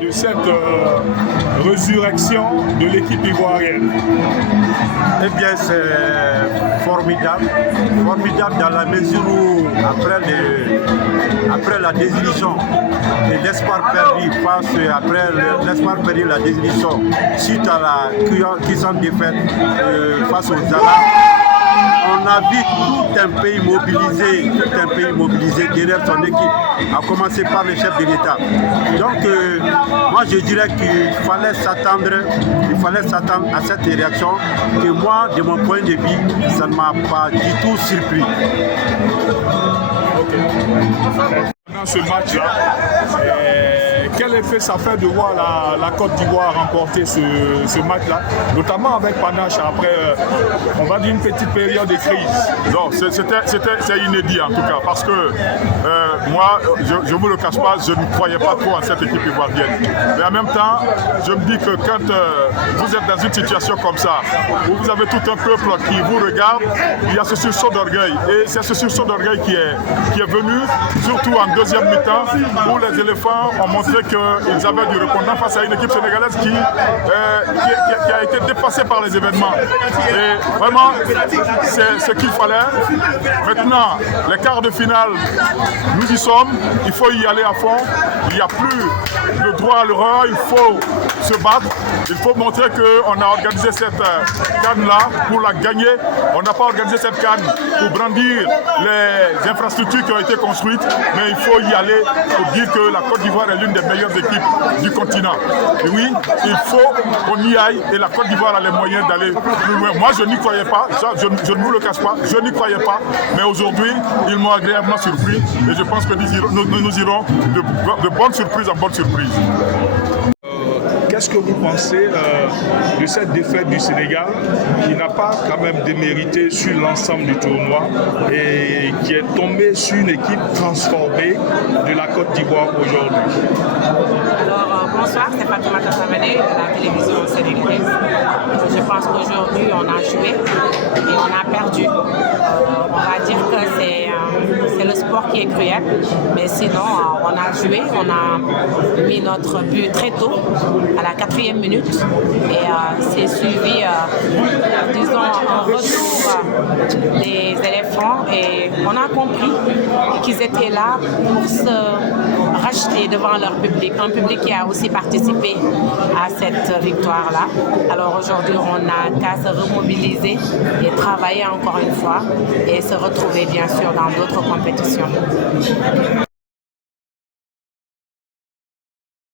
De cette résurrection de l'équipe ivoirienne? Eh bien, c'est formidable. Formidable dans la mesure où, après la désillusion et l'espoir perdu, l'espoir perdu, la désillusion, suite à la cuisante défaite face aux Zala, on a vu tout un pays mobilisé derrière son équipe, à commencer par le chef de l'État. Donc, moi je dirais qu'il fallait s'attendre à cette réaction que moi, de mon point de vue, ça ne m'a pas du tout surpris. Dans ce match-là, quel effet ça fait de voir la Côte d'Ivoire remporter ce match-là, notamment avec panache après, on va dire, une petite période de crise? Non, c'est inédit en tout cas, parce que moi, je ne vous le cache pas, je ne croyais pas trop en cette équipe ivoirienne. Mais en même temps, je me dis que quand vous êtes dans une situation comme ça, où vous avez tout un peuple qui vous regarde, il y a ce sursaut d'orgueil. Et c'est ce sursaut d'orgueil qui est venu, surtout en deuxième mi-temps, où les éléphants ont montré qu'ils avaient du répondant face à une équipe sénégalaise qui a été dépassée par les événements. Et vraiment, c'est ce qu'il fallait. Maintenant, les quarts de finale, nous y sommes. Il faut y aller à fond. Il n'y a plus de droit à l'erreur. Il faut se battre. Il faut montrer qu'on a organisé cette canne-là pour la gagner. On n'a pas organisé cette canne pour brandir les infrastructures qui ont été construites, mais il faut y aller pour dire que la Côte d'Ivoire est l'une des meilleures équipes du continent. Et oui, il faut qu'on y aille et la Côte d'Ivoire a les moyens d'aller plus loin. Moi, je n'y croyais pas, je ne vous le cache pas, je n'y croyais pas, mais aujourd'hui, ils m'ont agréablement surpris et je pense que nous irons de bonnes surprises en bonnes surprises. Qu'est-ce que vous pensez de cette défaite du Sénégal qui n'a pas quand même démérité sur l'ensemble du tournoi et qui est tombée sur une équipe transformée de la Côte d'Ivoire aujourd'hui? Alors, bonsoir, c'est Fatoumata Samané de la télévision sénégalaise. Je pense qu'aujourd'hui, on a joué et on a perdu. On va dire que c'est le sport qui est cruel, mais sinon, on a joué, on a mis notre but très tôt, à la 4e minute, et c'est suivi, disons, un retour des éléphants, et on a compris qu'ils étaient là pour se racheter devant leur public, un public qui a aussi participé à cette victoire-là. Alors aujourd'hui, on n'a qu'à se remobiliser et travailler encore une fois et se retrouver bien sûr dans d'autres compétitions.